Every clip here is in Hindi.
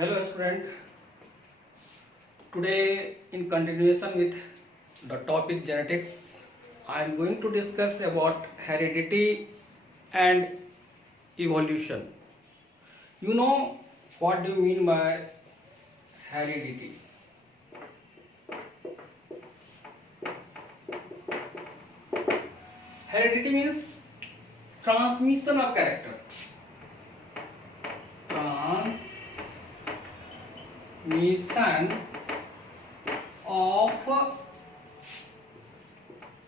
Hello student, today in continuation with the topic genetics, I am going to discuss about heredity and evolution. You know what do you mean by heredity? Heredity means transmission of character. Transmission of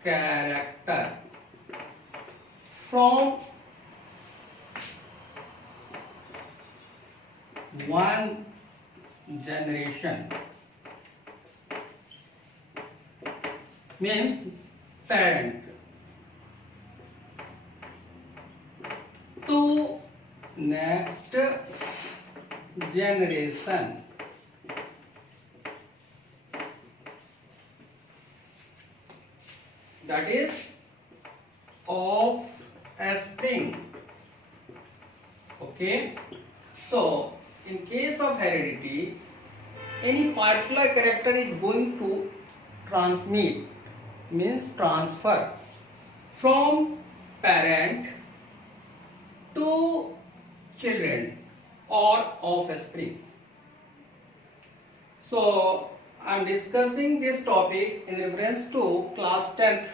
character from one generation means parent to next generation. That is offspring. Okay, so in case of heredity, any particular character is going to transmit, means transfer from parent to children or offspring. So I am discussing this topic in reference to class 10th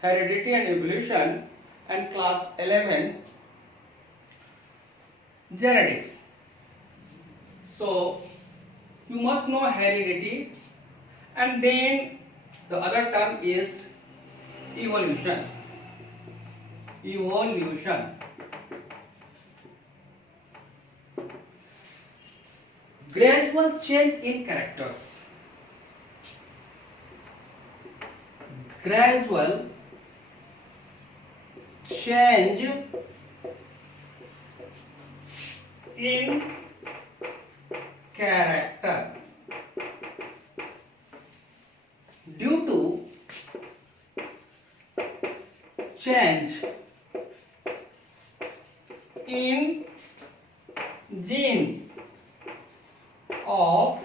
heredity and evolution and class 11 genetics. So you must know heredity, and then the other term is evolution. Evolution. Gradual change in characters. Gradual change in character due to change in genes of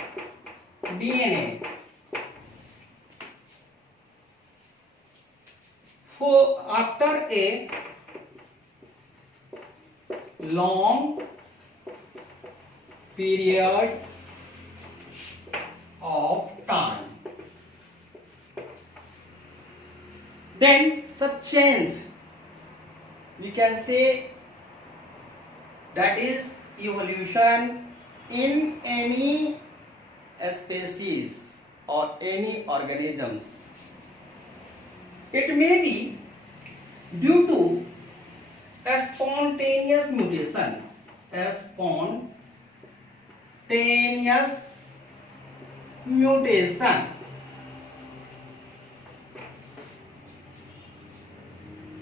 DNA. For after a long period of time, then such change we can say that is evolution in any species or any organisms. It may be due to a spontaneous mutation, a spontaneous mutation.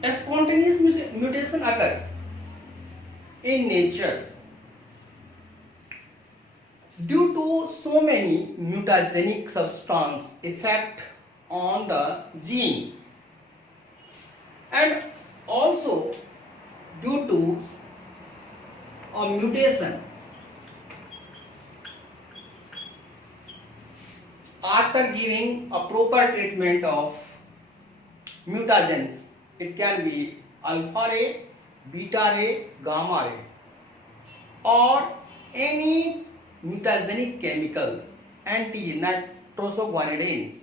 A spontaneous mutation occurs in nature due to so many mutagenic substance effect on the gene, and also due to a mutation after giving a proper treatment of mutagens. It can be alpha ray, beta ray, gamma ray, or any mutagenic chemical, anti-nitrosoguanidines.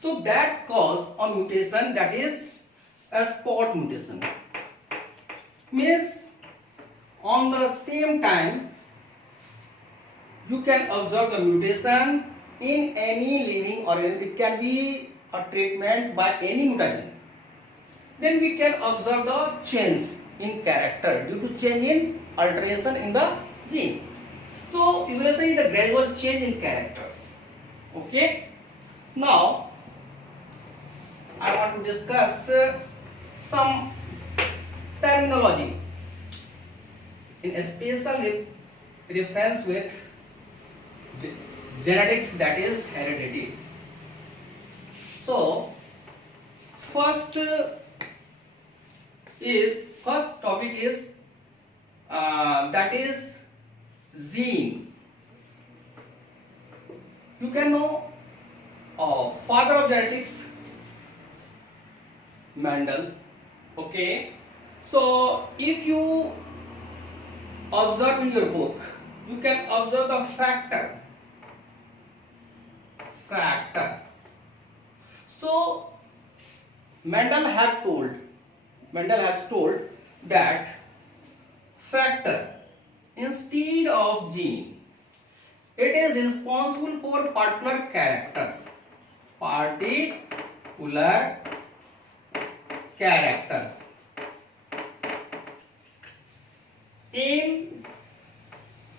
So that cause a mutation, that is a spot mutation. Means on the same time you can observe the mutation in any living organism. It can be a treatment by any mutagen. Then we can observe the change in character due to change in alteration in the genes. So evolution is the gradual change in characters. Okay. Now I want to discuss some terminology in a special reference with genetics, that is heredity. So first topic is that is gene. You can know father of genetics, Mendel. Okay, so if you observe in your book, you can observe the factor. So Mendel has told that factor instead of gene, it is responsible for particular characters. In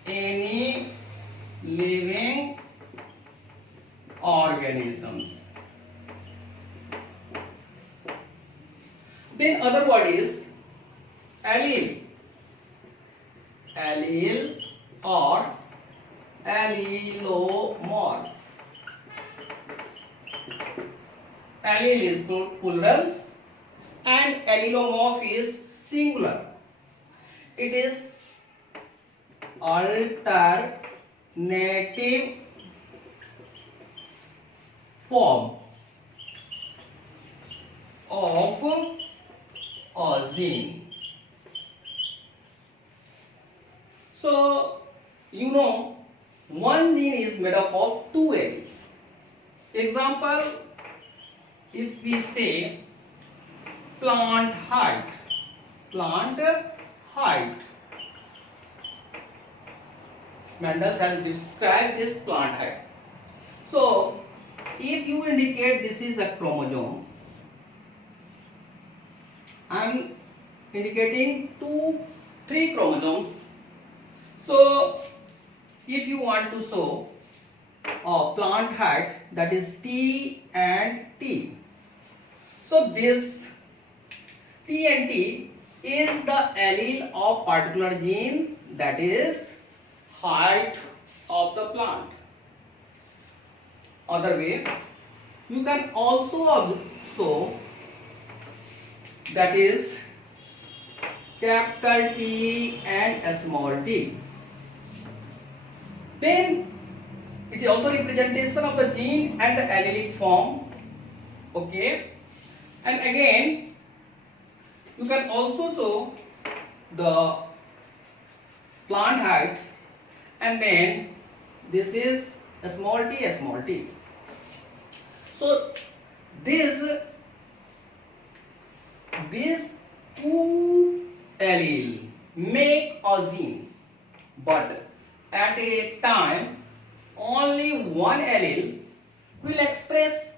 any living organisms. Then other word is allele or allelomorph. Allele is plural and allelomorph is singular. It is alternative form of a gene. So you know one gene is made up of two alleles. Example, if we say plant height, Mendel has described this plant height. So if you indicate this is a chromosome, I am indicating 3 chromosomes. So if you want to show a plant height, that is T and T. So this T and T is the allele of particular gene, that is height of the plant. Other way, you can also show, that is capital T and a small t. Then it is also representation of the gene and the allelic form. Okay, and again you can also show the plant height, and then this is a small t. So these two allele make a gene, but at a time only one allele will express.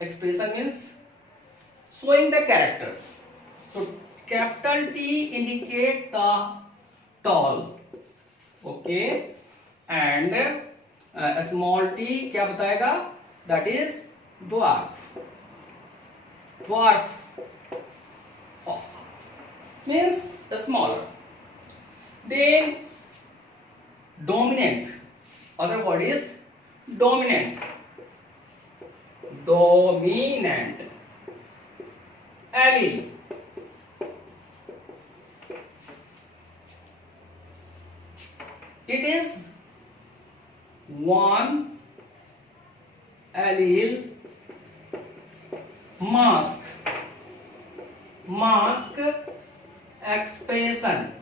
Expression means showing the characters. So capital T indicate the tall, okay, and a small t क्या बताएगा, that is dwarf. Means the smaller. Then dominant, other word is dominant allele. It is one allele mask expression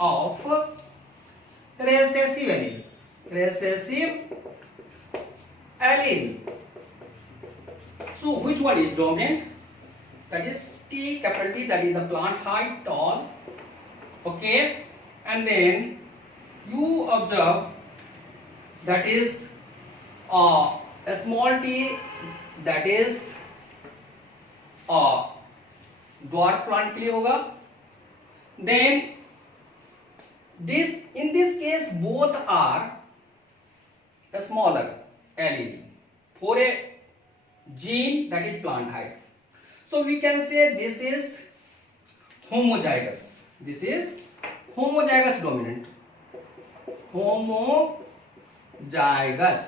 of recessive allele. So which one is dominant? That is T, capital T, that is the plant height, tall. Okay, and then you observe, that is a small t, that is dwarf plant के लिए होगा. Then in this case both are a smaller allele for a gene, that is plant height. So we can say this is homozygous. This is homozygous dominant. Homozygous.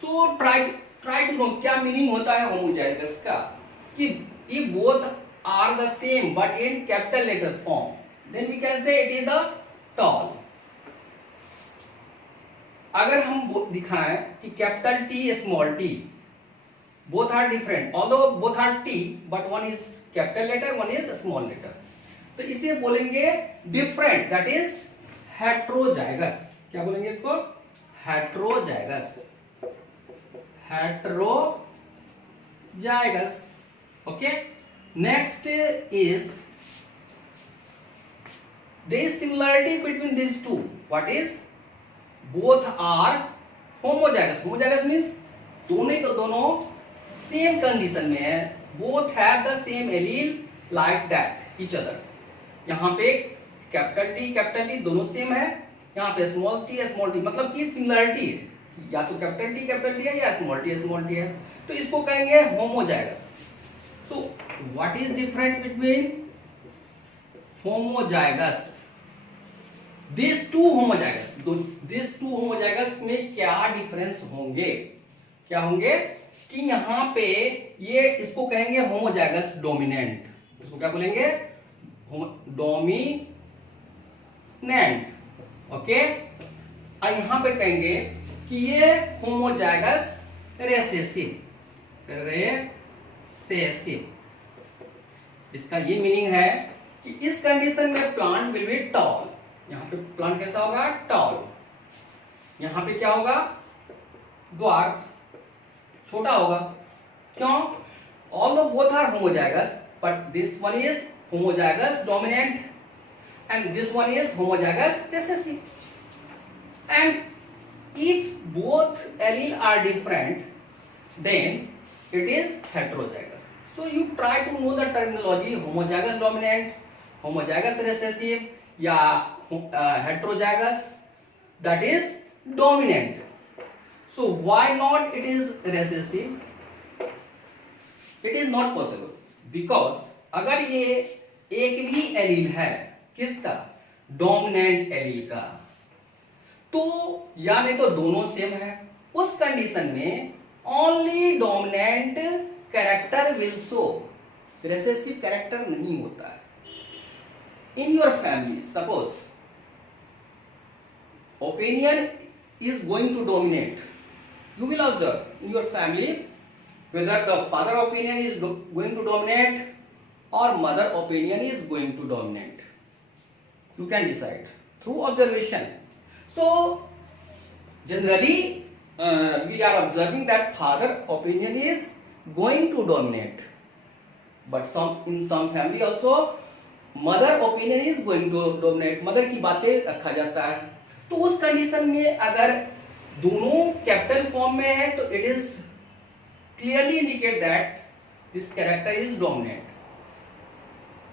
So try to know क्या मीनिंग होता है homozygous का, कि if both are the same but in capital letter form, then we can say it is the tall. अगर हम वो दिखाएं कि capital T small T both are different, although both are T but one is capital letter one is small letter, तो इसे बोलेंगे डिफरेंट, दैट इज हेट्रोजाइगस। क्या बोलेंगे इसको? Heterozygous, heterozygous. Okay, next is there is similarity between these two. What is? Both are homozygous. Homozygous means दोनों के दोनों सेम कंडीशन में है, both have the same allele like that each other. यहाँ पे कैपिटल टी दोनों सेम है, यहाँ पे स्मॉल टी मतलब कि सिमिलरिटी है, या तो कैपिटल टी है या स्मॉल टी है, तो इसको कहेंगे homozygous. So what is different between homozygous? These two homozygous में क्या डिफरेंस होंगे? क्या होंगे कि यहाँ पे ये इसको कहेंगे होमोजाइगस डोमिनेंट, इसको क्या बोलेंगे? डोमिनेंट। ओके, और यहाँ पे कहेंगे कि ये होमोजाइगस रेसेसिव। इसका ये मीनिंग है कि इस कंडीशन में प्लांट विल बी टॉल। यहाँ पे प्लांट कैसा होगा? टॉल। यहाँ पे क्या होगा? ड्वार्फ, छोटा होगा। क्यों? Although both are homozygous, but this one is homozygous dominant and this one is homozygous recessive. And if both allele are different, then it is heterozygous. So you try to know the terminology homozygous dominant, homozygous recessive या heterozygous that is dominant. So why not it is recessive? It is not possible because अगर ये एक भी एलील है, किसका? डोमिनेंट एलील का, तो या नहीं तो दोनों सेम है, उस कंडीशन में only dominant character will show, recessive character नहीं होता है। In your family, suppose opinion is going to dominate, you will observe in your family whether the father opinion is going to dominate or mother opinion is going to dominate. You can decide through observation. So generally we are observing that father opinion is going to dominate, but in some family also mother opinion is going to dominate, mother की बातें रखा जाता है। तो उस कंडीशन में अगर दोनों कैपिटल फॉर्म में है तो it is clearly indicate that this character is dominant.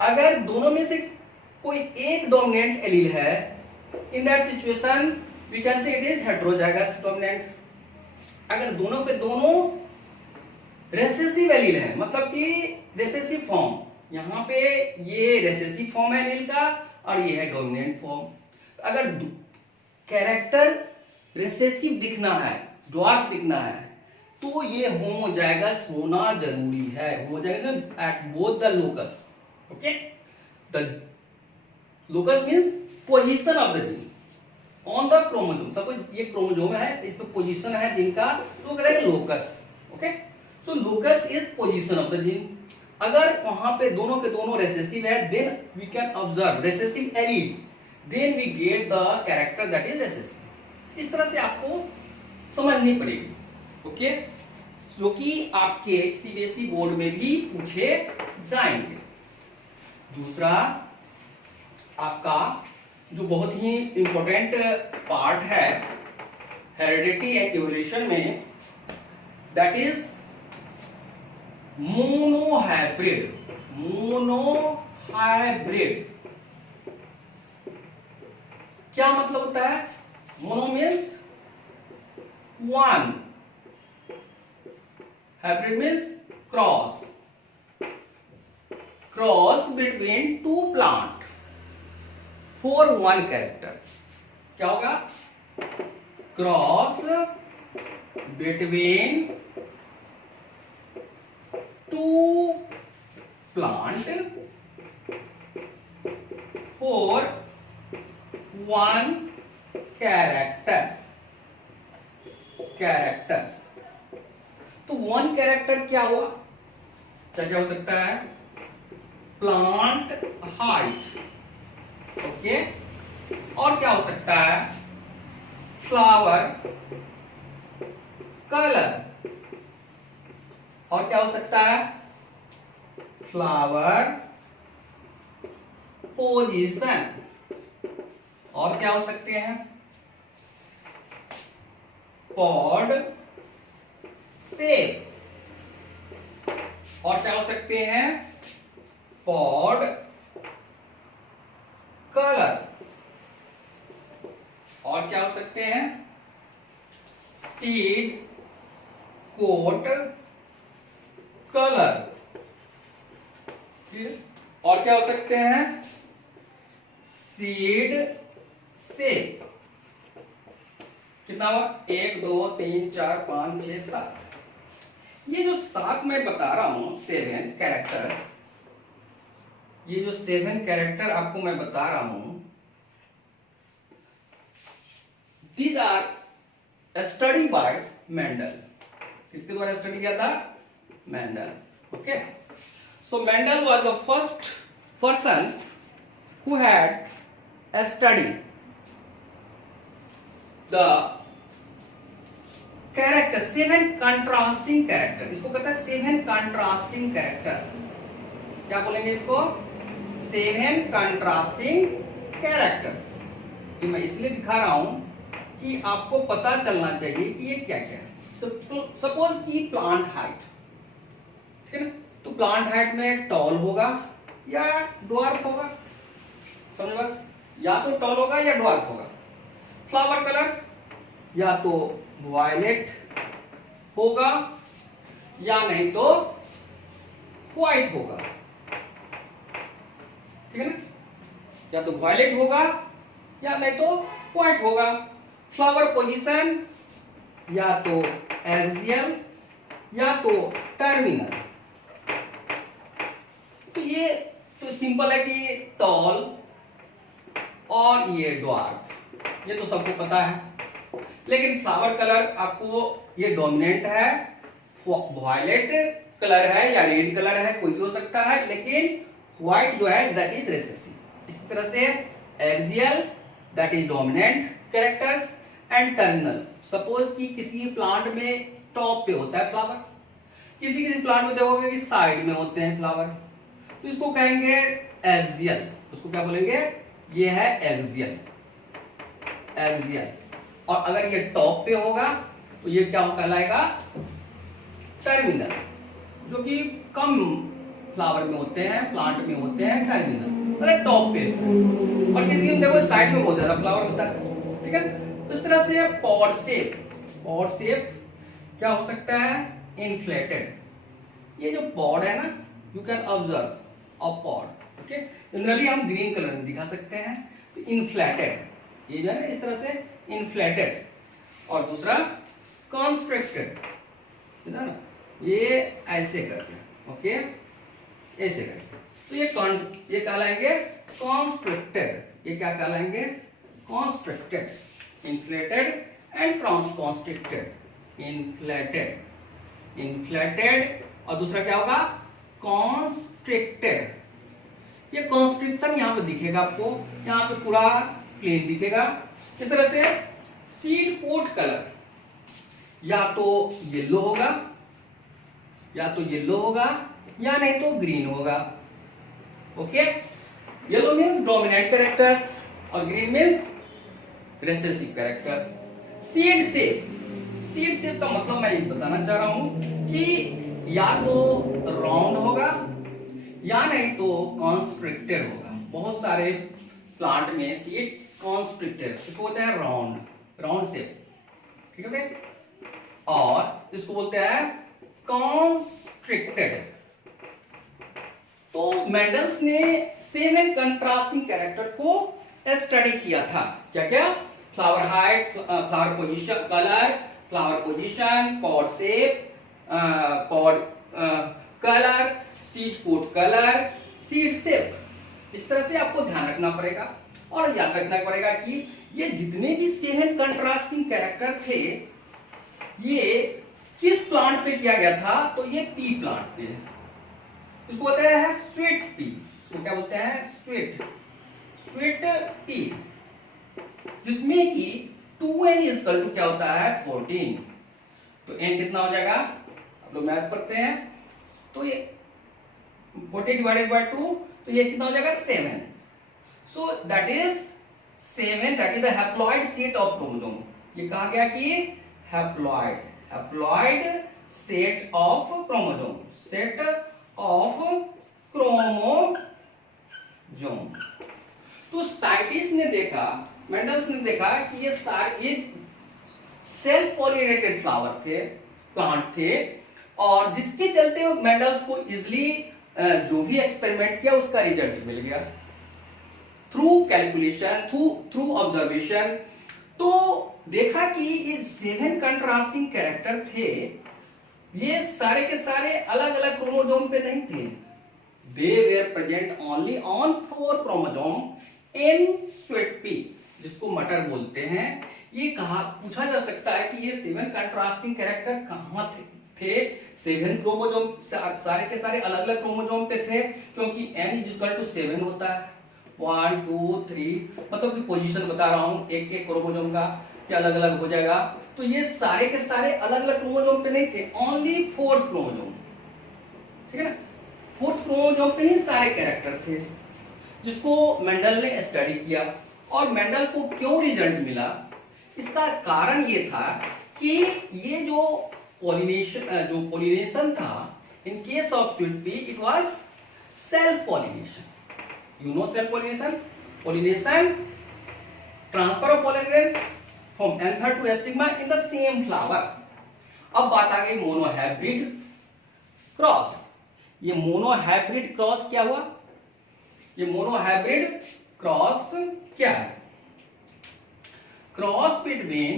अगर दोनों में से कोई एक डोमिनेंट एलील है, in that situation we can say it is heterozygous dominant. अगर दोनों पे दोनों रेसेसिव एलील है, मतलब कि रेसेसिव फॉर्म, यहाँ पे ये रेसेसिव फॉर्म है एलील का और ये है डोमिनेंट फॉर्म। अगर कैरेक्टर रेसेसिव दिखना है, ड्वार्फ दिखना है, तो ये होमोजाइगस होना जरूरी है। Homozygous at both the locus. Okay, the locus means position of the gene on the chromosome. Suppose ये क्रोमोसोम है, इस पे पोजीशन है जीन का, तो करेंगे locus. Okay, so locus is position of the gene. अगर वहां पे दोनों के दोनों रेसेसिव है, then we can observe recessive allele, then we get the character that is recessive. इस तरह से आपको समझनी पड़ेगी। ओके, जो कि आपके सीबीएसई बोर्ड में भी पूछे जाएंगे। दूसरा आपका जो बहुत ही इंपॉर्टेंट पार्ट है हेरिडिटी एंड इवोल्यूशन में, दैट इज मोनोहाइब्रिड। मोनोहाइब्रिड क्या मतलब होता है? Mono means one, hybrid means cross, cross between two plant for one character. क्या होगा? Cross between two plant for one character. Character. तो वन कैरेक्टर क्या हुआ, क्या हो सकता है, प्लांट हाइट, ओके। और क्या हो सकता है, फ्लावर कलर। और क्या हो सकता है, फ्लावर पोजीशन। और क्या हो सकते हैं, पॉड शेप। और क्या हो सकते हैं, पॉड कलर। और क्या हो सकते हैं, सीड कोट कलर। और क्या हो सकते हैं, सीड शेप। कितना हुआ, 1 2 3 4 5 6 7। ये जो 7 मैं बता रहा हूं, 7 कैरेक्टर्स, ये जो 7 कैरेक्टर आपको मैं बता रहा हूं, these are study by Mendel. किसके द्वारा स्टडी किया था, Mendel, okay. So Mendel was the first person who had studied the character, 7 contrasting character। इसको कहता है 7 contrasting character। क्या बोलेंगे इसको, 7 contrasting characters। कि मैं इसलिए दिखा रहा हूं कि आपको पता चलना चाहिए कि ये क्या क्या है। सपोज कि प्लांट हाइट, ठीक है ना, तो प्लांट हाइट में टॉल होगा या ड्वार्फ होगा, समझ बात, या तो टॉल होगा या ड्वार्फ होगा। फ्लावर कलर या तो वायलेट होगा या नहीं तो व्हाइट होगा, ठीक है ना, या तो वायलेट होगा या नहीं तो व्हाइट होगा। फ्लावर पोजीशन या तो एक्सियल या तो टर्मिनल। तो ये तो सिंपल है कि टॉल और ये ड्वार्फ, ये तो सबको पता है। लेकिन फ्लावर कलर आपको ये डोमिनेंट है, वायलेट कलर है या रेड कलर है, कोई भी हो सकता है, लेकिन व्हाइट जो है दैट इज रिसेसिव। इस तरह से axial that is dominant characters and terminal. Suppose कि किसी प्लांट में टॉप पे होता है फ्लावर, किसी किसी प्लांट में देखोगे कि साइड में होते हैं फ्लावर, तो इसको कहेंगे एक्सियल। उसको क्या बोलेंगे, ये है एक्सियल, एक्सियल। और अगर ये टॉप पे होगा तो ये क्या कहलाएगा, टर्मिनल। जो कि कम फ्लावर में होते हैं, प्लांट में होते हैं टर्मिनल, मतलब टॉप पे। और किसी में देखो साइड में बहुत ज्यादा फ्लावर होता है, ठीक है। तो इस तरह से पॉड शेप, पॉड शेप क्या हो सकता है, इन्फ्लेटेड। ये जो पॉड है ना, you can observe a pod, okay. Generally हम ग्रीन कलर में दिखा सकते हैं। तो इन्फ्लेटेड, ये जो है ना इस तरह से इन्फ्लेटेड। और दूसरा कॉन्स्ट्रिक्टेड, है ना, ये ऐसे करके, ओके, ऐसे करके। तो ये कहलाएंगे कॉन्स्ट्रिक्टेड। ये क्या कहलाएंगे, constricted, inflated and constricted. Inflated, inflated, और दूसरा क्या होगा, कॉन्स्ट्रिक्टेड। ये कॉन्स्ट्रिक्शन यहाँ पे दिखेगा आपको, यहाँ पे पूरा प्लेन दिखेगा। इस तरह से सीड कोट कलर या तो येलो होगा, या तो येलो होगा या नहीं तो ग्रीन होगा, okay. Yellow means dominant characters और green means recessive character. Seed shape, seed shape का मतलब मैं ये बताना चाह रहा हूं कि या तो राउंड होगा या नहीं तो कॉन्स्ट्रिक्टेड होगा। बहुत सारे प्लांट में सीड कॉन्स्ट्रिक्टेड, इसको बोलते हैं राउंड, राउंड शेप, ठीक है भाई। और इसको बोलते हैं कॉन्स्ट्रिक्टेड। तो मेंडल्स ने 7 कंट्रास्टिंग कैरेक्टर को स्टडी किया था। क्या क्या, flower height, flower position, colour, flower position, pod shape, pod colour, seed coat colour, seed shape. इस तरह से आपको ध्यान रखना पड़ेगा और याद रखना पड़ेगा कि ये जितने भी 7 कंट्रास्टिंग कैरेक्टर थे ये किस प्लांट पे किया गया था? तो ये पी प्लांट पे। इसको बोलते हैं स्वीट पी। इसको क्या बोलते हैं? स्वीट पी, जिसमें कि 2n इक्वल टू क्या होता है? 14। तो n कितना हो जाएगा? आप लोग मैथ पढ़ते हैं, तो ये 40 डिवाइडेड बाय 2, तो ये कितना हो जाएगा? 7। So that is 7, that is the haploid set of chromosome. ये कहा गया कि haploid set of chromosome, set of chromosome. तो साइंटिस्ट ने देखा, मेंडल्स ने देखा कि ये सेल्फ पॉलिनेटेड फ्लावर थे, प्लांट थे, और जिसके चलते मेंडल्स को इजिली जो भी एक्सपेरिमेंट किया उसका रिजल्ट मिल गया थ्रू कैलकुलेशन, थ्रू ऑब्जर्वेशन। तो देखा कि ये 7 कंट्रास्टिंग कैरेक्टर थे, ये सारे के सारे अलग अलग क्रोमोसोम पे नहीं थे। They were present only on 4 chromosome in sweet pea, जिसको मटर बोलते हैं। ये कहा पूछा जा सकता है कि ये 7 कंट्रास्टिंग कैरेक्टर कहां थे? 7 क्रोमोसोम, सारे के सारे अलग अलग क्रोमोसोम पे थे, क्योंकि n इक्वल टू 7 होता है। 1 2 3 मतलब कि पोजीशन बता रहा हूं एक एक क्रोमोसोम का कि अलग अलग हो जाएगा। तो ये सारे के सारे अलग अलग क्रोमोसोम पे नहीं थे, ओनली 4th क्रोमोसोम, ठीक है ना? 4th क्रोमोसोम पे ही सारे कैरेक्टर थे, जिसको मेंडल ने स्टडी किया। और मेंडल को क्यों रिजल्ट मिला? इसका कारण ये था कि ये जो पॉलिनेशन था, in case of sweet pea it was self pollination. You know self pollination? Pollination, transfer of pollen from anther to stigma in the same flower. अब बात आ गई मोनोहाइब्रिड क्रॉस। ये मोनोहाइब्रिड क्रॉस क्या हुआ? ये मोनोहाइब्रिड क्रॉस क्या है? क्रॉस बिटवीन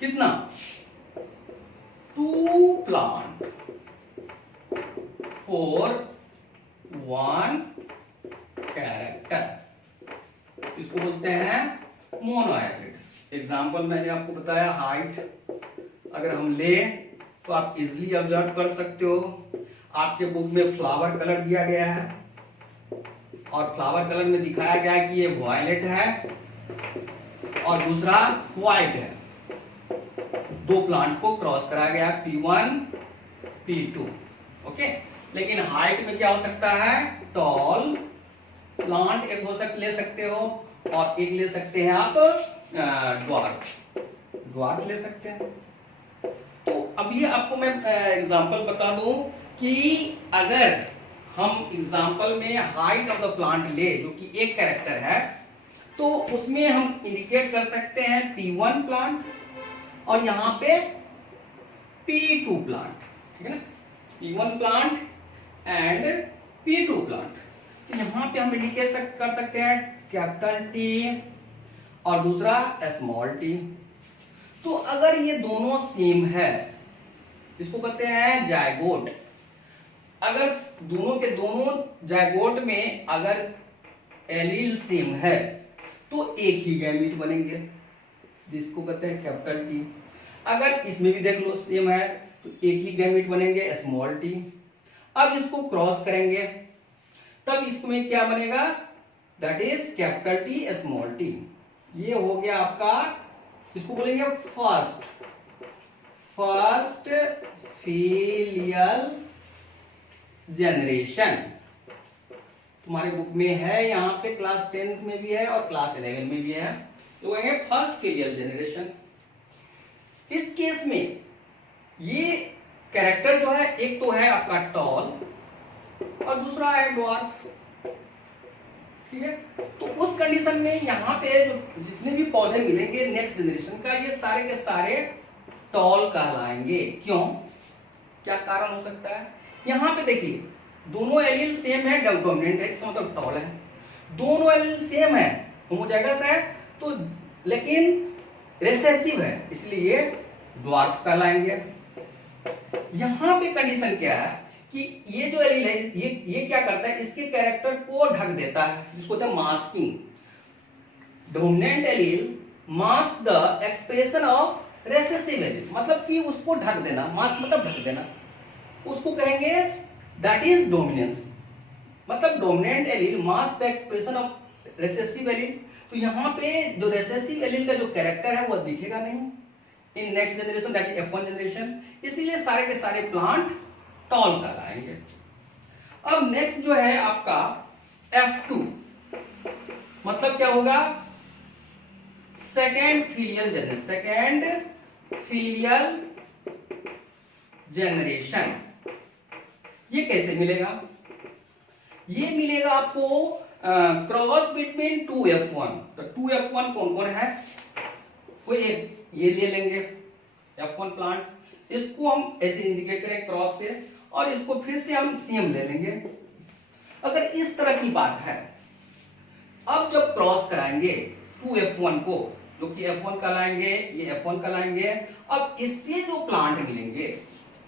कितना? 2 plant for 1 character, इसको बोलते हैं मोनोहाइब्रिड। एग्जाम्पल मैंने आपको बताया, हाइट अगर हम ले तो आप इजिली ऑब्जर्व कर सकते हो। आपके बुक में फ्लावर कलर दिया गया है, और फ्लावर कलर में दिखाया गया है कि ये वायलेट है और दूसरा व्हाइट है। 2 प्लांट को क्रॉस कराया गया, P1 P2, ओके। लेकिन हाइट में क्या हो सकता है? टॉल प्लांट एक ले सकते हो, और एक ले सकते हैं आप ड्वार्फ ले सकते हैं। तो अब ये आपको मैं एग्जांपल बता दूं कि अगर हम एग्जांपल में हाइट ऑफ द प्लांट ले, जो कि एक कैरेक्टर है, तो उसमें हम इंडिकेट कर सकते हैं P1 प्लांट और यहां पे P2 प्लांट, ठीक है ना? P1 plant and P2 plant. तो यहां पे हम इंडिकेट कर सकते हैं कैपिटल T और दूसरा स्मॉल t। तो अगर ये दोनों सेम है, इसको कहते हैं जायगोट। अगर दोनों के दोनों जायगोट में अगर एलील सेम है तो एक ही गैमीट बनेंगे, जिसको कहते हैं कैपिटल T। अगर इसमें भी देख लो सेम है तो एक ही गैमीट बनेंगे, स्मॉल t। अब इसको क्रॉस करेंगे तब इसमें क्या बनेगा? That is capital T small t। ये हो गया आपका, इसको बोलेंगे फर्स्ट फीलियल जनरेशन। तुम्हारे बुक में है, यहाँ पे क्लास 10th में भी है और क्लास 11 में भी है। तो कहेंगे फर्स्ट फीलियल जनरेशन। इस केस में ये कैरेक्टर जो है, एक तो है आपका टॉल और दूसरा है ड्वार्फ, ठीक है? तो उस कंडीशन में यहाँ पे जो जितने भी पौधे मिलेंगे नेक्स्ट जनरेशन का, ये सारे के सारे टॉल कहलाएंगे। क्यों? क्या कारण हो सकता है? यहाँ पे देखिए दोनों एलील सेम है, डोमिनेंट है, इसका मतलब टॉल है। दोनों एलील सेम है, होमोजाइगस है, तो लेकिन रिसेसिव है, इसलिए ड्वार्फ कहलाएंगे। यहां पे कंडीशन क्या है कि ये जो एलील है ये क्या करता है, इसके कैरेक्टर को ढक देता है, जिसको होता है masking. Dominant allele mask the expression of recessive allele, मतलब कि उसको ढक देना, मास्क मतलब ढक देना, उसको कहेंगे दैट इज डोमिनेंस। मतलब dominant allele mask the expression of recessive allele. तो यहाँ पे जो रेसेसिव एलील का जो कैरेक्टर है वो दिखेगा नहीं in next generation, that is F1 generation. इसीलिए सारे के सारे प्लांट टॉल कहलाएंगे। अब नेक्स्ट जो है आपका F2, मतलब क्या होगा, second filial generation, second filial generation. ये कैसे मिलेगा, ये मिलेगा आपको क्रॉस बिटवीन 2F1। तो 2F1 कौन कौन है, कोई एक ये ले लेंगे F1 प्लांट, इसको हम ऐसे इंडिकेट करें क्रॉस से, और इसको फिर से हम CM ले लेंगे। अगर इस तरह की बात है, अब जब क्रॉस कराएंगे 2F1 को, जो कि F1 कहलाएंगे, ये F1 कहलाएंगे, अब इससे जो प्लांट मिलेंगे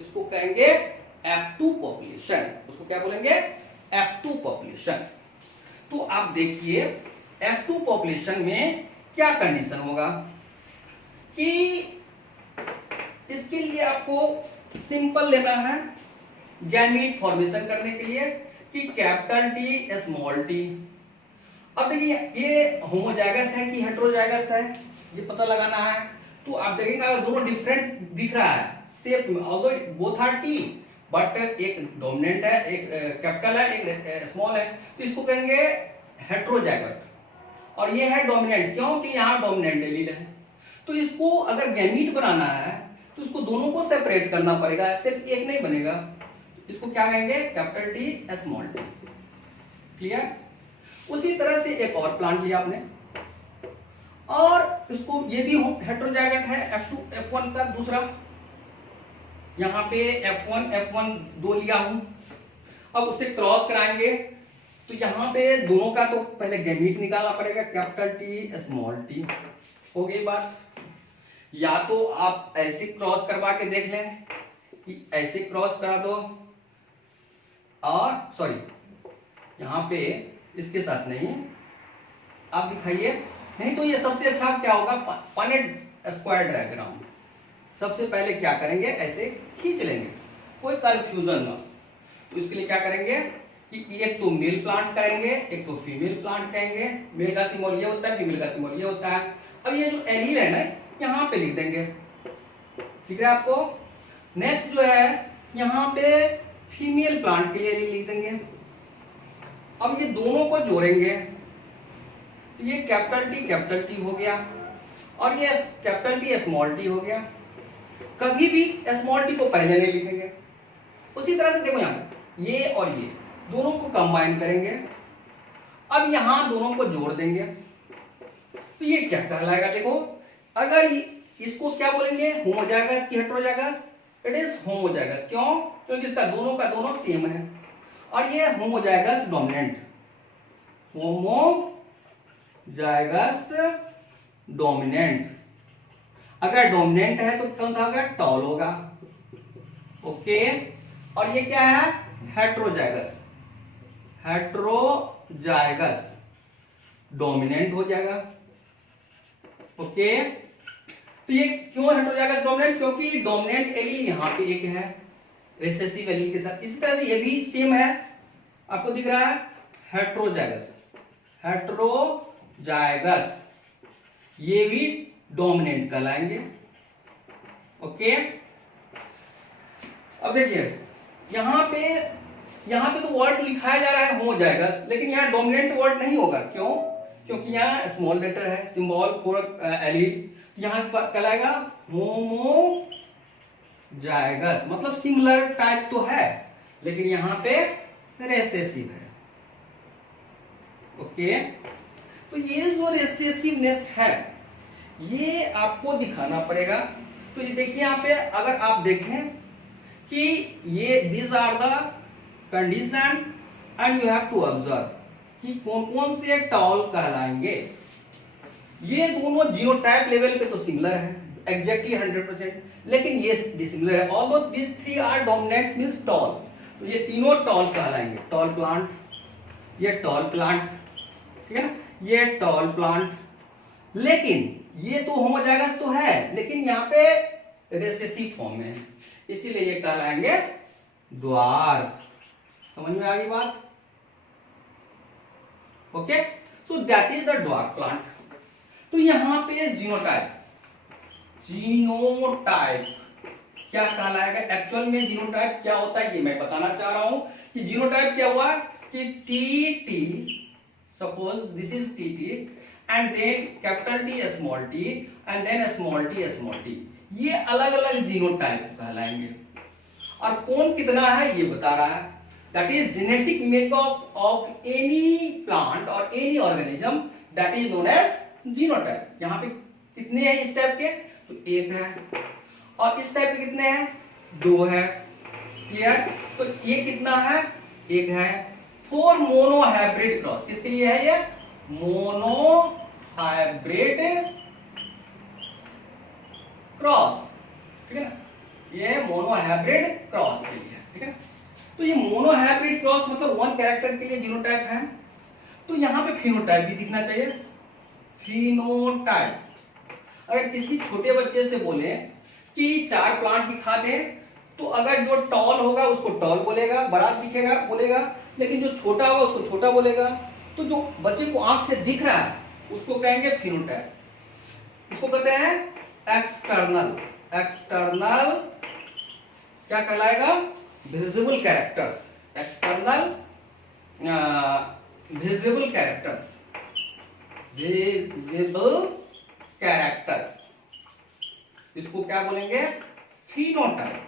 इसको कहेंगे F2 पॉपुलेशन। उसको क्या बोलेंगे, F2 पॉपुलेशन। तो आप देखिए F2 पॉपुलेशन में क्या कंडीशन होगा कि इसके लिए आपको सिंपल लेना है गैमीट फॉर्मेशन करने के लिए कि कैपिटल T स्मॉल t। अब देखिए ये होमोजाइगस है कि हेटेरोजाइगस है, ये पता लगाना है। तो आप देखेंगे अगर दोनों डिफरेंट दिख रहा है शेप में, although both are T, but एक डोमिनेंट है, एक कैपिटल है, एक स्मॉल है, तो इसको कहेंगे हेटेरोजाइगस। और ये है डोमिनेंट, क्योंकि यहाँ डोमिनेंट एलील है। तो इसको अगर गैमीट बनाना है तो इसको दोनों को सेपरेट करना पड़ेगा, सिर्फ एक नहीं बनेगा। इसको क्या कहेंगे, capital T small t। Clear. उसी तरह से एक और प्लांट लिया आपने, और इसको ये भी हेटेरोजाइगस है, F2 F1 का दूसरा, यहाँ पे F1 दो लिया हूं। अब उससे क्रॉस कराएंगे तो यहाँ पे दोनों का तो पहले गैमीट निकालना पड़ेगा, कैपिटल T स्मॉल t। हो गई बात। या तो आप ऐसे क्रॉस करवा के देख लें कि ऐसे क्रॉस करा दो, और सॉरी यहाँ पे इसके साथ नहीं, आप दिखाइए। नहीं तो ये सबसे अच्छा क्या होगा, पनेट स्क्वायर डायग्राम। सबसे पहले क्या करेंगे, ऐसे खींच लेंगे, कोई कंफ्यूजन ना। तो इसके लिए क्या करेंगे कि एक तो मेल प्लांट करेंगे, एक तो फीमेल प्लांट कहेंगे। मेल का सिंबल ये होता है, फीमेल का सिंबल ये होता है। अब ये जो एलील है ना, यहाँ पे लिख देंगे, ठीक है आपको। नेक्स्ट जो है यहाँ पे फीमेल प्लांट के लिए एलील लिख देंगे। अब ये दोनों को जोड़ेंगे, ये कैपिटल T हो गया, और ये कैपिटल T स्मॉल t हो गया। कभी भी स्मॉल t को पहले नहीं लिखेंगे। उसी तरह से देखो यहाँ ये और ये दोनों को कंबाइन करेंगे, अब यहां दोनों को जोड़ देंगे, तो ये क्या कहलाएगा, देखो अगर इसको क्या बोलेंगे, होमोजाइगस की हेटेरोजाइगस, इट इज होमोजाइगस। क्यों, क्योंकि इसका दोनों का दोनों सेम है, और ये होमोजाइगस डोमिनेंट, होमोजाइगस डोमिनेंट। अगर डोमिनेंट है तो कौन सा होगा, टॉल होगा। ओके। और ये क्या है, हेटेरोजाइगस, हेटेरोजाइगस डोमिनेंट हो जाएगा। ओके। तो ये क्यों हेटेरोजाइगस डोमिनेंट, क्योंकि डोमिनेंट एलील यहाँ पे एक है रिसेसिव एलील के साथ। इसी तरह से ये भी सेम है, आपको दिख रहा है हेटेरोजाइगस, हेटेरोजाइगस ये भी डोमिनेंट कहलाएंगे। ओके। अब देखिए यहाँ पे तो वर्ड लिखाया जा रहा है होमोजाइगस, लेकिन यहाँ डोमिनेंट वर्ड नहीं होगा। क्यों, क्योंकि यहाँ स्मॉल लेटर है, सिंबल फॉर एलील, यहाँ कहलाएगा होमोजाइगस, मतलब सिमिलर टाइप तो है, लेकिन यहाँ पे रेसेसिव है। ओके। तो ये जो रेसेसिवनेस है ये आपको दिखाना पड़ेगा। तो ये देखिए यहाँ पे अगर आप देखें कि ये these are the condition and you have to observe कि कौन कौन से टॉल कहलाएंगे। ये दोनों जीनोटाइप लेवल पे तो सिमिलर है एग्जैक्टली 100%, लेकिन ये डिसिमिलर है। Although this three are dominant means tall, तो ये तीनों टॉल कहलाएंगे, टॉल प्लांट, ये टॉल प्लांट, ठीक है ना, ये टॉल प्लांट। लेकिन ये तो होमोजाइगस तो है, लेकिन यहाँ पे रेसेसिव फॉर्म में, इसीलिए ये कहलाएंगे ड्वार्फ। समझ में आ गई बात? Okay, so that is the dwarf plant. तो यहां पे जीनोटाइप, जीनोटाइप क्या कहलाएगा? एक्चुअल में जीनोटाइप क्या होता है ये मैं बताना चाह रहा हूं कि जीनोटाइप क्या हुआ कि T, suppose this is T and then capital T small T and then small T, ये अलग अलग जीनोटाइप कहलाएंगे। और कौन कितना है ये बता रहा है। That is genetic makeup of any plant और any organism, that is known as genotype. यहाँ पे कितने हैं इस टाइप के? तो एक है, और इस टाइप के कितने हैं? दो है। क्लियर? तो ये कितना है? एक है। 4 मोनो हाइब्रिड क्रॉस, किसके लिए है ये? मोनो हाइब्रिड क्रॉस, ठीक है ना, ये मोनो हाइब्रिड क्रॉस के लिए, ठीक है ना। तो ये मोनो हाइब्रिड क्रॉस मतलब 1 कैरेक्टर के लिए जीनोटाइप है। तो यहाँ पे फिनोटाइप भी दिखना चाहिए, फिनोटाइप। अगर किसी छोटे बच्चे से बोले कि 4 प्लांट दिखा दे, तो अगर जो टॉल होगा उसको टॉल बोलेगा, बड़ा दिखेगा बोलेगा, लेकिन जो छोटा होगा उसको छोटा बोलेगा। तो जो बच्चे को आंख से दिख रहा है उसको कहेंगे फिनोटाइप। इसको कहते हैं एक्सटर्नल, एक्सटर्नल क्या कहलाएगा? Visible characters, external visible characters, visible character, इसको क्या बोलेंगे? Phenotype,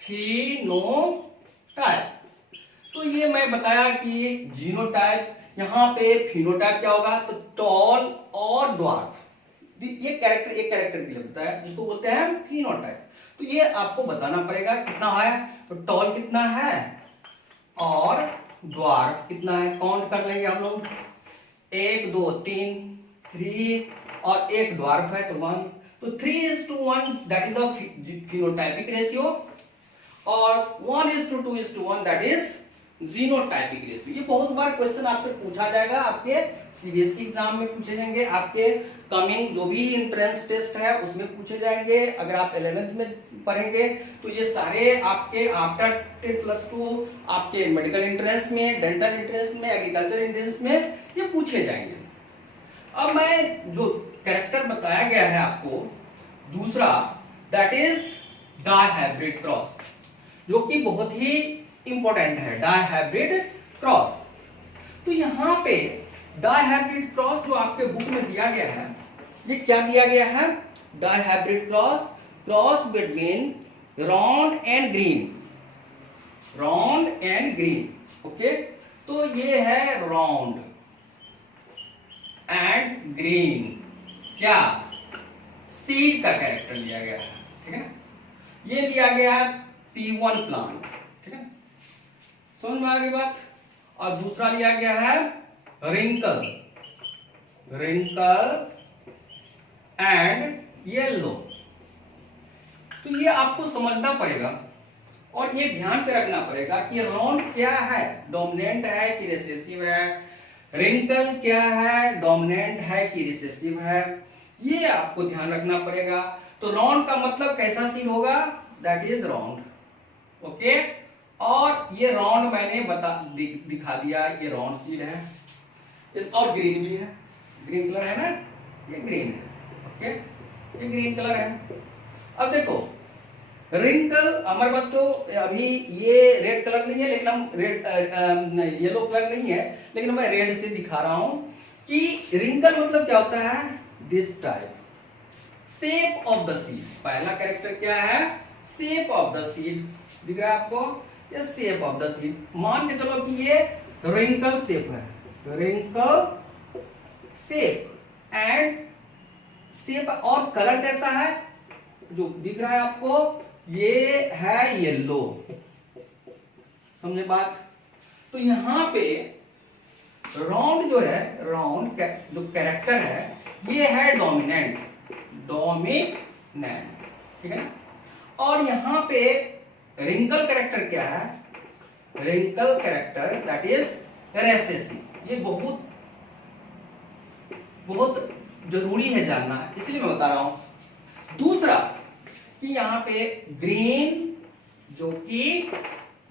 phenotype. तो ये मैं बताया कि जीनोटाइप, यहां पे फिनोटाइप क्या होगा? तो टॉल और ड्वार्फ, ये कैरेक्टर एक कैरेक्टर के लिए होता है, जिसको बोलते हैं फिनोटाइप। तो ये आपको बताना पड़ेगा कितना है। तो टॉल कितना है और ड्वार्फ कितना है, काउंट कर लेंगे हम लोग। 1 2 3 3 और एक ड्वार्फ है तो 1। तो 3:1 that is the phenotypic ratio, और 1:2:1 दैट इज जीनोटाइपिक रेशियो। ये बहुत बार क्वेश्चन आपसे पूछा जाएगा, आपके सीबीएसई एग्जाम में पूछे जाएंगे, आपके कमिंग जो भी एंट्रेंस टेस्ट है उसमें पूछे जाएंगे। अगर आप 11th में पढ़ेंगे तो ये सारे आपके आफ्टर 10+2 आपके मेडिकल एंट्रेंस में, डेंटल एंट्रेंस में, एग्रीकल्चर एंट्रेंस में ये पूछे जाएंगे। अब मैं जो कैरेक्टर बताया गया है आपको दूसरा, दैट इज डायहाइब्रिड क्रॉस, जो कि बहुत ही इंपॉर्टेंट है, डायहाइब्रिड क्रॉस। तो यहां पे डायहाइब्रिड क्रॉस जो आपके बुक में दिया गया है, ये क्या दिया गया है? Dihybrid cross, cross between round and green, round and green. Okay, तो ये है राउंड एंड ग्रीन, क्या सीड का कैरेक्टर लिया गया है, ठीक है। ये लिया गया P1 प्लांट, ठीक है, समझ में आ गई बात। और दूसरा लिया गया है रिंकल, रिंकल एंड येलो। तो ये आपको समझना पड़ेगा और ये ध्यान पे रखना पड़ेगा कि राउंड क्या है, डोमिनेंट है कि रिसेसिव है, रिंकल क्या है, डोमिनेंट है कि रिसेसिव है, ये आपको ध्यान रखना पड़ेगा। तो राउंड का मतलब कैसा सीड होगा? That is round, okay. और ये राउंड मैंने दिखा दिया, ये राउंड सीड है। इस और ग्रीन भी है, ग्रीन कलर है ना, ये ग्रीन है, ओके, ये ग्रीन कलर है। अब देखो रिंकल हमारे पास तो अभी ये रेड कलर नहीं है, लेकिन हम रेड येलो कलर नहीं है, लेकिन मैं रेड से दिखा रहा हूं कि रिंकल मतलब क्या होता है? This type, shape of the seed. पहला कैरेक्टर क्या है? शेप ऑफ द सीड, दिख रहा है आपको? ये शेप ऑफ द सीड। मान के चलो कि ये रिंकल शेप है, रिंकल शेप एंड शेप। और कलर कैसा है जो दिख रहा है आपको? ये है येलो, समझे बात। तो यहां पे राउंड जो है, राउंड जो कैरेक्टर है ये है डोमिनेंट, डोमिनेंट, ठीक है ना। और यहां पे रिंकल कैरेक्टर क्या है? wrinkle character that is recessive. ये बहुत जरूरी है जानना, इसलिए मैं बता रहा हूं। दूसरा कि यहाँ पे ग्रीन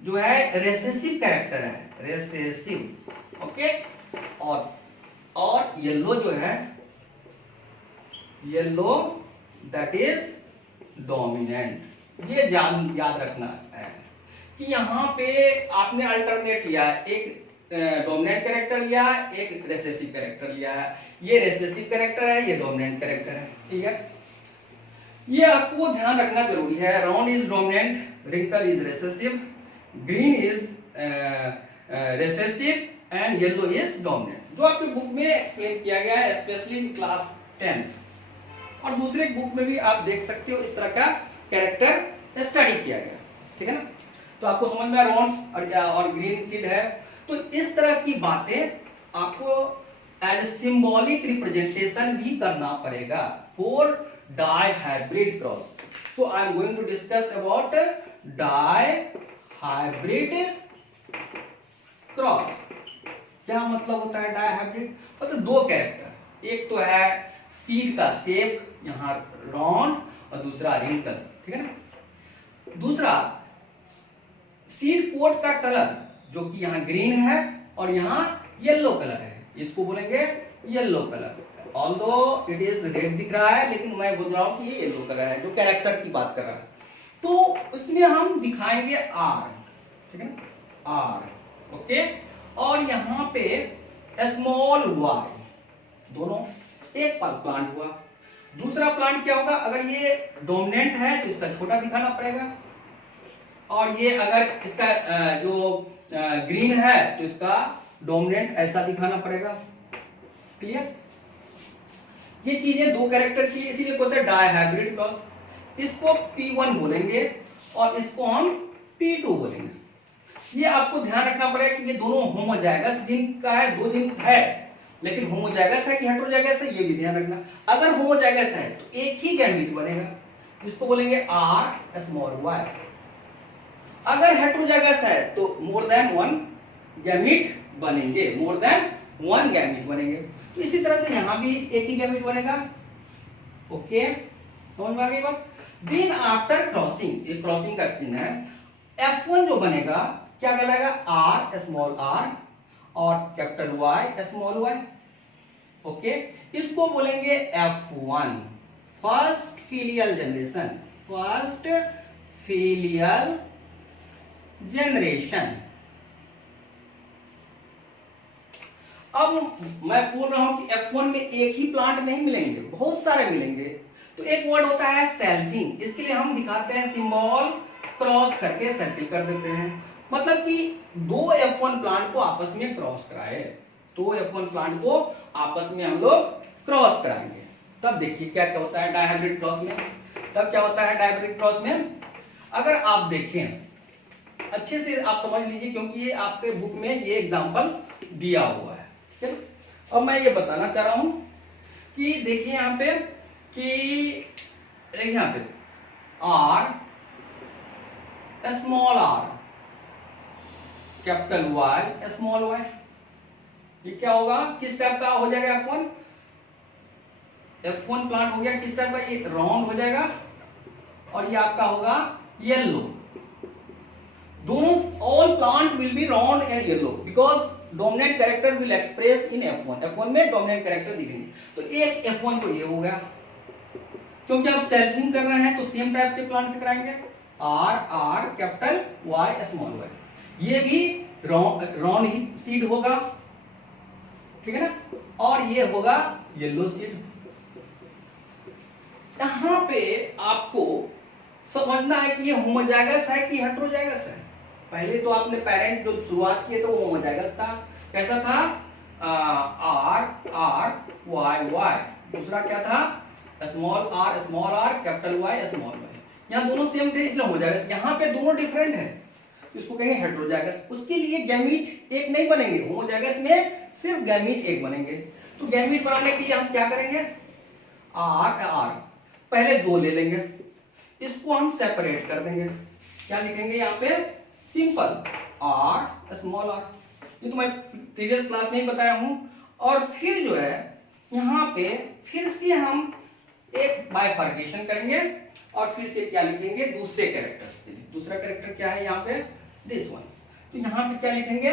जो है रेसेसिव कैरेक्टर है, रेसेसिव, ओके, और येलो जो है, येलो दैट इज डोमिनेंट। ये याद रखना है कि यहाँ पे आपने अल्टरनेट लिया, एक डोमिनेंट कैरेक्टर लिया, एक रेसेसिव कैरेक्टर लिया है। ये रेसेसिव कैरेक्टर है, ये डोमिनेंट कैरेक्टर है, ठीक है। ये आपको ध्यान रखना जरूरी है। Round is dominant, wrinkle is recessive, green is recessive and yellow is dominant, जो आपके बुक में एक्सप्लेन किया गया है, स्पेशली इन क्लास 10th। और दूसरे बुक में भी आप देख सकते हो इस तरह का कैरेक्टर स्टडी किया गया, ठीक है ना। तो आपको समझ में राउंड और ग्रीन सीड है। तो इस तरह की बातें आपको एज सिंबॉलिक रिप्रेजेंटेशन भी करना पड़ेगा फॉर डाई हाइब्रिड क्रॉस। तो I am going to discuss about dihybrid cross. क्या मतलब होता है डाई हाइब्रिड? मतलब दो कैरेक्टर, एक तो है सीड का शेप यहां राउंड और दूसरा रिंकल, ठीक है ना। दूसरा सीड कोट का कलर जो कि यहाँ ग्रीन है और यहाँ येलो कलर है, इसको बोलेंगे yellow colour. Although it is red दिख रहा है, लेकिन मैं बोल रहा हूं कि ये येलो कलर है, जो कैरेक्टर की बात कर रहा है। तो इसमें हम दिखाएंगे आर, ठीक है ना, आर, ओके। और यहाँ पे स्मॉल वाई, दोनों एक प्लांट हुआ। दूसरा प्लांट क्या होगा? अगर ये डोमिनेंट है तो इसका छोटा दिखाना पड़ेगा, और ये अगर इसका जो ग्रीन है तो इसका डोमिनेंट ऐसा दिखाना पड़ेगा। क्लियर? ये चीजें दो कैरेक्टर की, इसीलिए बोलते हैं डाई हाइब्रिड क्रॉस। इसको P1 बोलेंगे और इसको हम P2 बोलेंगे। ये आपको ध्यान रखना पड़ेगा कि ये दोनों होमोजाइगस जिन का है, दो जिन है, लेकिन होमोजाइगस है कि हेटेरोजाइगस है, ये भी ध्यान रखना। अगर होमोजाइगस है तो एक ही गैमीट बनेगा, इसको बोलेंगे R स्मॉल y। अगर हेटेरोजाइगस है तो मोर देन वन गैमीट बनेंगे, मोर देन वन गैमीट बनेंगे। तो इसी तरह से यहां भी एक ही गैमीट बनेगा, ओके, समझ में आ गई बात। देन आफ्टर क्रॉसिंग, ये क्रॉसिंग का चिन्ह है, F1 जो बनेगा क्या कहलाएगा? R स्मॉल r और capital Y small y, okay. इसको बोलेंगे F1, first filial generation, first filial generation. अब मैं बोल रहा हूं कि F1 में एक ही प्लांट नहीं मिलेंगे, बहुत सारे मिलेंगे। तो एक वर्ड होता है सेल्फिंग, इसके लिए हम दिखाते हैं सिंबल क्रॉस करके सर्किल कर देते हैं। मतलब कि दो F1 प्लांट को आपस में क्रॉस कराए, दो F1 प्लांट को आपस में हम लोग क्रॉस कराएंगे, तब देखिए क्या क्या होता है डायहाइब्रिड क्रॉस में। तब क्या होता है डायहाइब्रिड क्रॉस में? अगर आप देखें अच्छे से, आप समझ लीजिए, क्योंकि ये आपके बुक में ये एग्जांपल दिया हुआ है, ठीक है। अब मैं ये बताना चाह रहा हूं कि देखिए यहां पे कि यहां पे R small r capital Y small y, ये क्या होगा? किस टाइप का हो जाएगा? F1 प्लांट हो गया किस टाइप का? ये राउंड हो जाएगा और ये आपका होगा येलो। दोनों all plant will be round and yellow because dominant character will express in F1। F1 में डोमिनेंट कैरेक्टर दिखेंगे, तो एक F1 को ये हो गया। क्योंकि आप सेल्फिंग कर रहे हैं तो सेम टाइप के प्लांट से कराएंगे, R capital Y small y। ये भी राउंड ही सीड होगा, ठीक है ना, और ये होगा येलो सीड। यहां पे आपको समझना है कि ये होमोजाइगस है कि हेटेरोजाइगस है। पहले तो आपने पेरेंट जो शुरुआत किए थे वो होमोजाइगस था, कैसा था? R Y। दूसरा क्या था? Small r capital Y small y। यहाँ दोनों सेम थे इसलिए होमोजाइगस। यहाँ पे दोनों डिफरेंट है, इसको कहेंगे हेटेरोजाइगस। उसके लिए गैमीट एक नहीं बनेंगे, होमोजाइगस में सिर्फ गैमीट एक बनेंगे। तो गैमीट बनाने के लिए हम क्या करेंगे? R पहले दो ले लेंगे, इसको हम सेपरेट कर देंगे। क्या लिखेंगे यहाँ पे? सिंपल आर स्मॉल आर, ये तो मैं प्रीवियस क्लास में ही बताया हूं। और फिर जो है यहाँ पे फिर से हम एक बाइफर्केशन करेंगे और फिर से क्या लिखेंगे दूसरे कैरेक्टर्स के लिए। दूसरा कैरेक्टर क्या है यहाँ पे, दिस वन। तो यहाँ पे क्या लिखेंगे,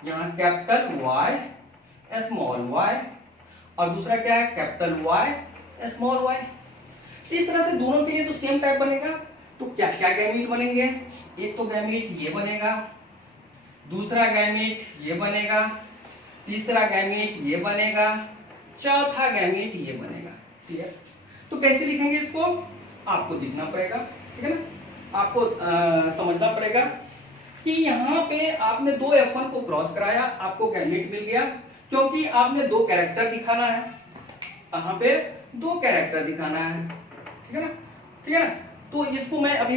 यहाँ कैपिटल वाई स्मॉल वाई, और दूसरा क्या है कैपिटल वाई स्मॉल वाई। इस तरह से दोनों के लिए तो सेम टाइप बनेगा। तो क्या क्या गैमीट बनेंगे, एक तो गैमीट ये बनेगा, दूसरा गैमीट ये बनेगा, तीसरा गैमीट ये बनेगा, चौथा गैमीट ये बनेगा। ठीक है, तो कैसे लिखेंगे इसको आपको दिखना पड़ेगा, ठीक है ना, आपको समझना पड़ेगा कि यहाँ पे आपने दो F1 को क्रॉस कराया, आपको गैमीट मिल गया, क्योंकि आपने दो कैरेक्टर दिखाना है, यहाँ पे दो कैरेक्टर दिखाना है, ठीक है ना, ठीक है ना। तो इसको मैं अभी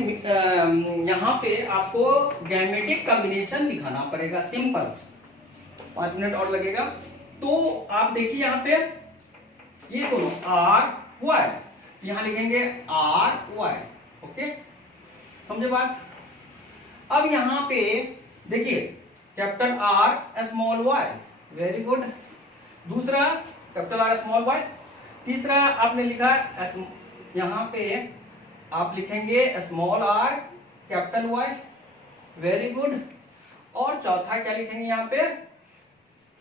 यहाँ पे आपको गैमेटिक कॉम्बिनेशन दिखाना पड़ेगा, सिंपल, 5 मिनट और लगेगा। तो आप देखिए यहाँ पे ये दोनों आर वाई, यहां लिखेंगे आर वाई, ओके, समझे बात। अब यहां पे देखिए capital R small Y, very good. दूसरा कैपिटल आर स्मॉल वाई, तीसरा आपने लिखा यहां पे आप लिखेंगे small R capital Y, very good. और चौथा क्या लिखेंगे यहाँ पे,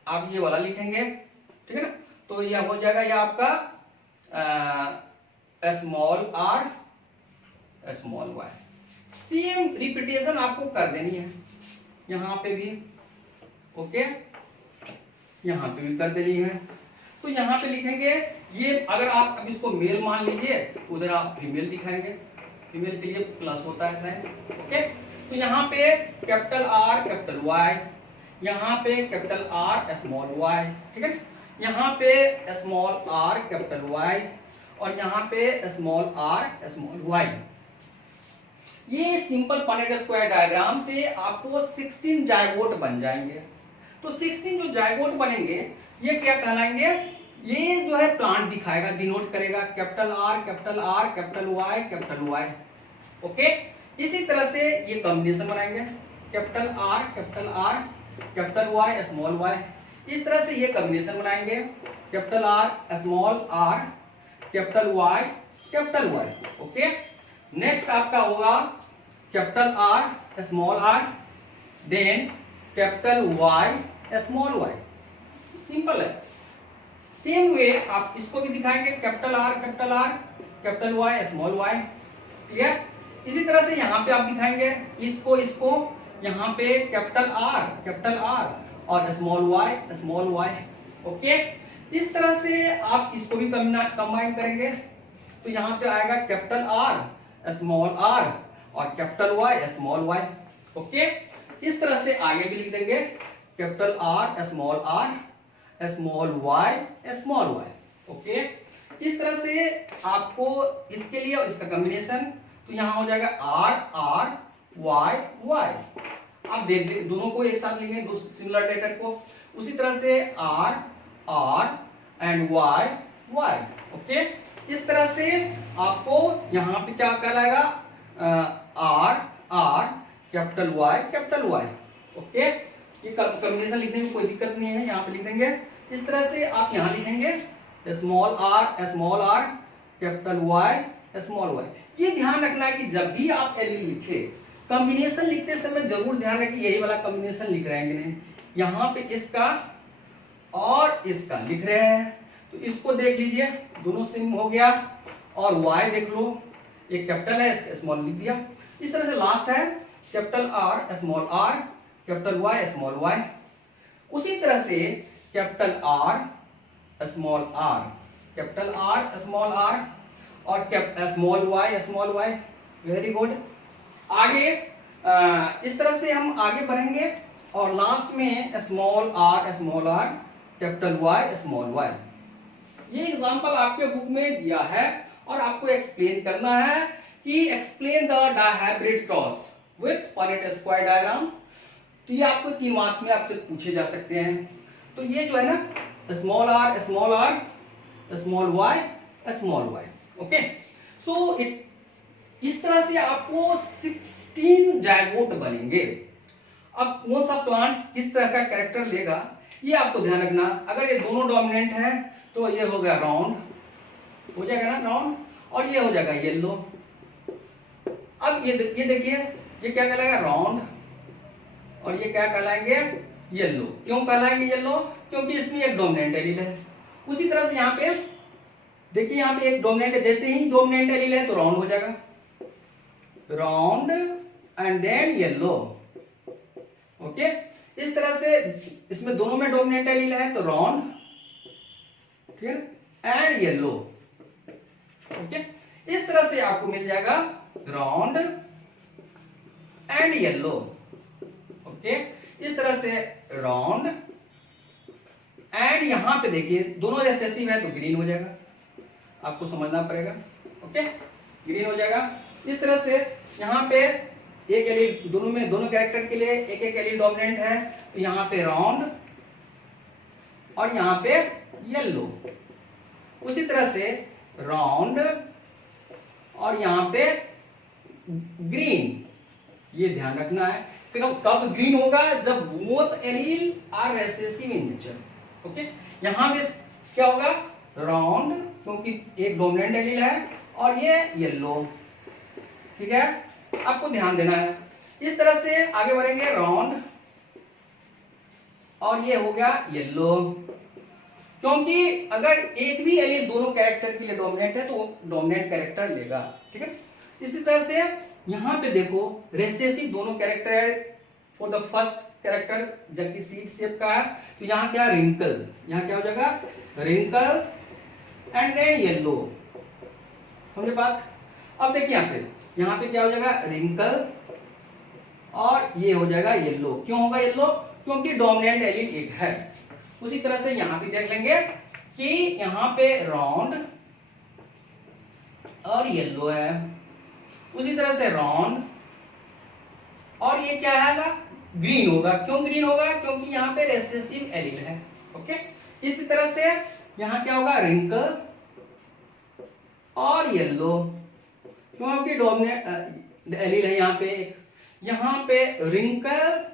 आप ये वाला लिखेंगे, ठीक है ना। तो यह हो जाएगा, यह आपका small are small Y. Same repetition आपको कर देनी है, यहां पे भी, ओके, यहां पे भी कर देनी है। तो यहां पे लिखेंगे ये, अगर आप अब इसको मेल मान लीजिए तो उधर आप फीमेल दिखाएंगे, फीमेल के लिए प्लस होता है साइन, ओके। तो यहाँ पे कैपिटल आर कैपिटल वाई, यहाँ पे कैपिटल आर स्मॉल वाई, ठीक है। यहाँ पे स्मॉल आर कैपिटल वाई और यहाँ पे स्मॉल आर स्मॉल वाई। ये सिंपल पनेट स्क्वायर डायग्राम से आपको 16 जाइगोट बन जाएंगे। तो 16 जो जाइगोट बनेंगे ये क्या कहलाएंगे, ये जो है प्लांट दिखाएगा, डिनोट करेगा capital R capital R capital Y, okay. इसी तरह से ये कॉम्बिनेशन बनाएंगे, capital R capital Y small Y. इस तरह से ये कॉम्बिनेशन बनाएंगे, capital R small R capital Y, okay. Next आपका होगा capital R small R then capital Y small Y, simple है। सेम वे आप इसको भी दिखाएंगे, capital R capital Y small Y, clear. इसी तरह से यहाँ पे आप दिखाएंगे इसको यहाँ पे कैपिटल आर और स्मॉल वाई, ओके। इस तरह से आप इसको भी कंबाइन करेंगे, तो यहाँ पे आएगा कैपिटल आर स्मॉल आर और capital Y small Y, okay. इस तरह से आगे भी लिख देंगे capital R small Y, okay. इस तरह से आपको इसके लिए और इसका कॉम्बिनेशन, तो यहाँ हो जाएगा आर वाई। आप देख दोनों को एक साथ लिखेंगे सिमिलर लेटर को, उसी तरह से आर एंड वाई, ओके। इस तरह से आपको यहाँ पे क्या कहलाएगा, आर कैपिटल वाई, ओके। ये कॉम्बिनेशन लिखने में कोई दिक्कत नहीं है, यहाँ पे लिख देंगे। इस तरह से आप यहाँ लिखेंगे small R capital Y small Y. ये ध्यान रखना है कि जब भी आप एल लिखे, कॉम्बिनेशन लिखते समय जरूर ध्यान रखें यही वाला कॉम्बिनेशन लिख रहे हैं कि नहीं। यहाँ पे इसका और इसका लिख रहे हैं, तो इसको देख लीजिए, दोनों सेम हो गया। और y देख लो, एक कैपिटल है, इसका स्मॉल लिख दिया। इस तरह से लास्ट है capital R capital Y small Y. उसी तरह से कैपिटल आर स्मॉल आर और स्मॉल वाई, वेरी गुड। आगे इस तरह से हम आगे बढ़ेंगे और लास्ट में small R capital Y small Y. ये एग्जांपल आपके बुक में दिया है और आपको एक्सप्लेन करना है कि explain the dihybrid cross with Punnett square diagram. तो ये आपको 3 मार्क्स में आपसे पूछे जा सकते हैं। तो ये जो है ना small are small Y, okay. So इस तरह से आपको 16 जाइगोट बनेंगे। अब कौन सा प्लांट किस तरह का कैरेक्टर लेगा ये आपको ध्यान रखना। अगर ये दोनों डोमिनेंट है तो ये हो गया राउंड, हो जाएगा ना राउंड, और ये हो जाएगा येलो। अब ये देखिए ये क्या कहलाएगा राउंड, और ये क्या कहलाएंगे येलो। क्यों कहलाएंगे येलो? क्योंकि इसमें एक डोमिनेंट एलील है। उसी तरह से यहाँ पे देखिए, यहाँ पे एक डोमिनेंट है, जैसे ही डोमिनेंट एलील है तो राउंड हो जाएगा, round and then yellow. Okay, इस तरह से इसमें दोनों में डोमिनेंट एलील है तो राउंड, ठीक है, एंड येलो। ओके, इस तरह से आपको मिल जाएगा राउंड एंड येलो। ओके, इस तरह से राउंड एंड यहां पे देखिए दोनों रिसेसिव है तो ग्रीन हो जाएगा, आपको समझना पड़ेगा। ओके, ग्रीन हो जाएगा। इस तरह से यहाँ पे एक एलील दोनों कैरेक्टर के लिए एक एक एलील डोमिनेंट है, तो यहाँ पे राउंड और यहाँ पे येलो। उसी तरह से राउंड और यहाँ पे ग्रीन, ये ध्यान रखना है कि कब ग्रीन होगा, जब both allele are recessive in nature. Okay, यहां पे क्या होगा राउंड, क्योंकि एक डोमिनेंट एलील है, और ये येलो। ठीक है, आपको ध्यान देना है। इस तरह से आगे बढ़ेंगे राउंड और ये हो गया येलो, क्योंकि अगर एक भी एलील दोनों कैरेक्टर के लिए डोमिनेंट है तो वो डोमिनेंट कैरेक्टर लेगा। ठीक है, इसी तरह से यहां पे देखो रेसेसिव दोनों कैरेक्टर है फॉर द फर्स्ट कैरेक्टर, जबकि सीड शेप का है, तो यहाँ क्या रिंकल, यहाँ क्या हो जाएगा रिंकल एंड देन येलो। समझे बात? अब देखिए यहाँ पे क्या हो जाएगा रिंकल और ये हो जाएगा येलो। क्यों होगा येलो? क्योंकि डोमिनेंट एलील एक है। उसी तरह से यहाँ पे देख लेंगे कि यहाँ पे राउंड और येलो है, उसी तरह से राउंड और ये क्या है ग्रीन होगा। क्यों ग्रीन होगा? क्योंकि यहाँ पे रेसेसिव एलील है। ओके, इसी तरह से यहाँ क्या होगा रिंकल और येलो, क्योंकि डोमिनेंट एलील है यहाँ पे रिंकल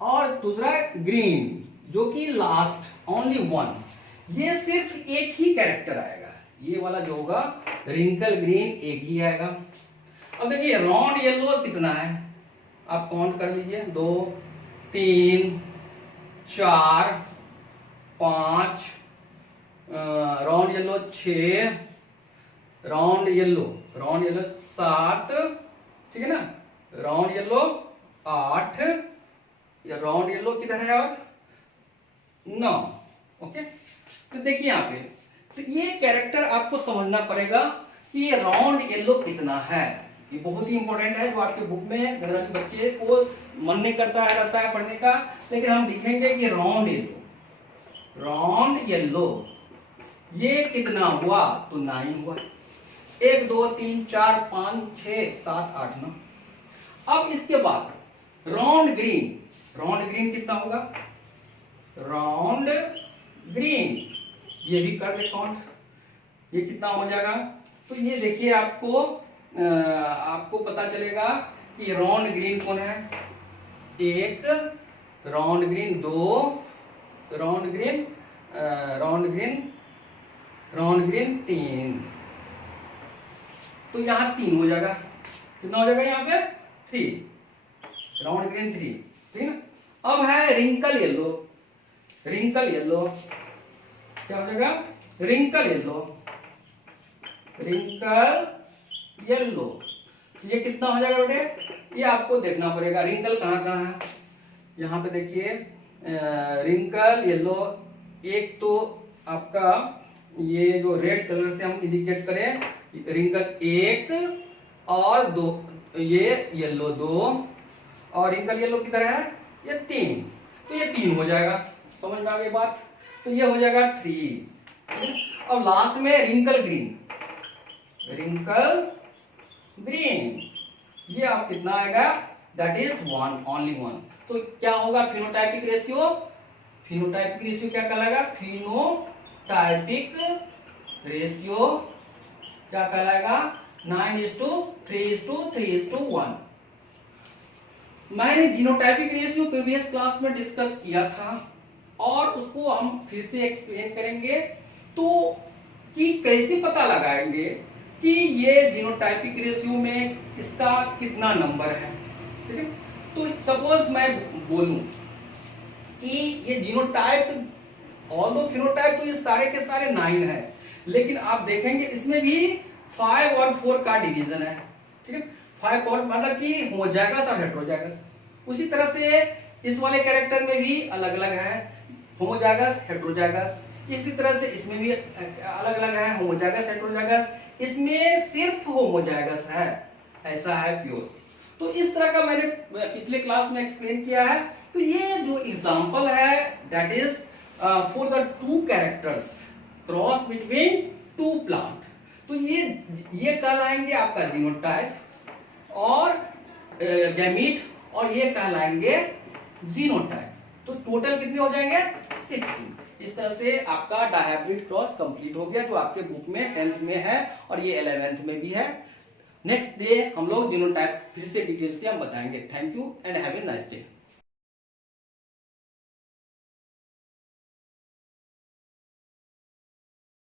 और दूसरा ग्रीन, जो कि लास्ट ओनली वन, ये सिर्फ एक ही कैरेक्टर आएगा, ये वाला जो होगा रिंकल ग्रीन एक ही आएगा। अब देखिए राउंड येलो कितना है, आप काउंट कर लीजिए 2 3 4 5, राउंड येलो 6, राउंड येलो 7, ठीक है ना, राउंड येलो 8, या राउंड येलो किधर है और 9। ओके, तो देखिए यहाँ पे तो ये कैरेक्टर आपको समझना पड़ेगा कि ये राउंड येलो कितना है। ये बहुत ही इंपॉर्टेंट है, जो आपके बुक में जनरली बच्चे को मन नहीं करता रहता है पढ़ने का, लेकिन हम लिखेंगे कि राउंड येलो ये कितना हुआ, तो 9 हुआ। 1 2 3 4 5 6 7 8 9। अब इसके बाद राउंड ग्रीन कितना होगा, राउंड ग्रीन ये भी कर दे काउंट, ये कितना हो जाएगा। तो ये देखिए आपको पता चलेगा कि राउंड ग्रीन कौन है, 1 राउंड ग्रीन, 2 राउंड ग्रीन 3, तो यहाँ 3 हो जाएगा। कितना हो जाएगा यहाँ पे 3, राउंड ग्रीन 3, ठीक है ना। अब है रिंकल येलो, क्या हो जाएगा रिंकल येलो, ये कितना हो जाएगा बेटे, ये आपको देखना पड़ेगा रिंकल कहाँ है। यहाँ पे देखिए रिंकल येलो, एक तो आपका ये जो रेड कलर से हम इंडिकेट करें, रिंकल 1 और 2, ये येलो 2, और रिंकल येलो किधर है, ये 3, तो ये 3 हो जाएगा। समझ में आ गई बात? तो ये हो जाएगा 3। और लास्ट में रिंकल ग्रीन, ये आप कितना आएगा, दैट इज 1, ओनली 1। तो क्या होगा फिनोटाइपिक रेशियो क्या कहलाएगा, फिनोटाइपिक रेशियो क्या कहलाएगा 9:3:3:1। मैंने जीनोटाइपिक रेशियो प्रीवियस क्लास में डिस्कस किया था और उसको हम फिर से एक्सप्लेन करेंगे। तो कि कैसे पता लगाएंगे कि ये जीनोटाइपिक रेशियो में इसका कितना नंबर है, ठीक है। तो सपोज मैं बोलूं कि ये जीनोटाइप ऑल्दो फिनोटाइप तो ये सारे के सारे 9 है, लेकिन आप देखेंगे इसमें भी 5 और 4 का डिवीजन है, ठीक है। 5 और मतलब कि होमोजाइगस और हेटेरोजाइगस। उसी तरह से इस वाले कैरेक्टर में भी अलग अलग है, होमोजाइगस हेटेरोजाइगस। इसी तरह से इसमें भी अलग अलग है, होमोजाइगस हेटेरोजाइगस। इसमें सिर्फ होमोजाइगस है, ऐसा है प्योर। तो इस तरह का मैंने पिछले क्लास में एक्सप्लेन किया है। तो ये जो एग्जांपल है that is for the 2 characters cross between 2 plant. तो ये कहलाएंगे आपका जीनोटाइप और गैमीट, और ये कहलाएंगे जीनोटाइप। तो टोटल कितने हो जाएंगे 16। इस तरह से आपका डायहाइब्रिड क्रॉस कंप्लीट हो गया, जो आपके बुक में 10th में है और ये 11th में भी है। नेक्स्ट डे हम लोग जीनोटाइप फिर से डिटेल से हम बताएंगे। Thank you and have a nice day.